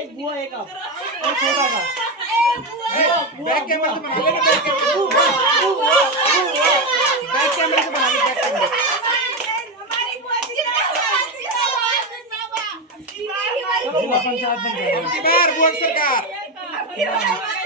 एक बुआ एक आप और छोटा सा बैक कैमरे से बना लेना बैक कैमरे से बना ले बैक कैमरे जिला पंचायत बन गया सरकार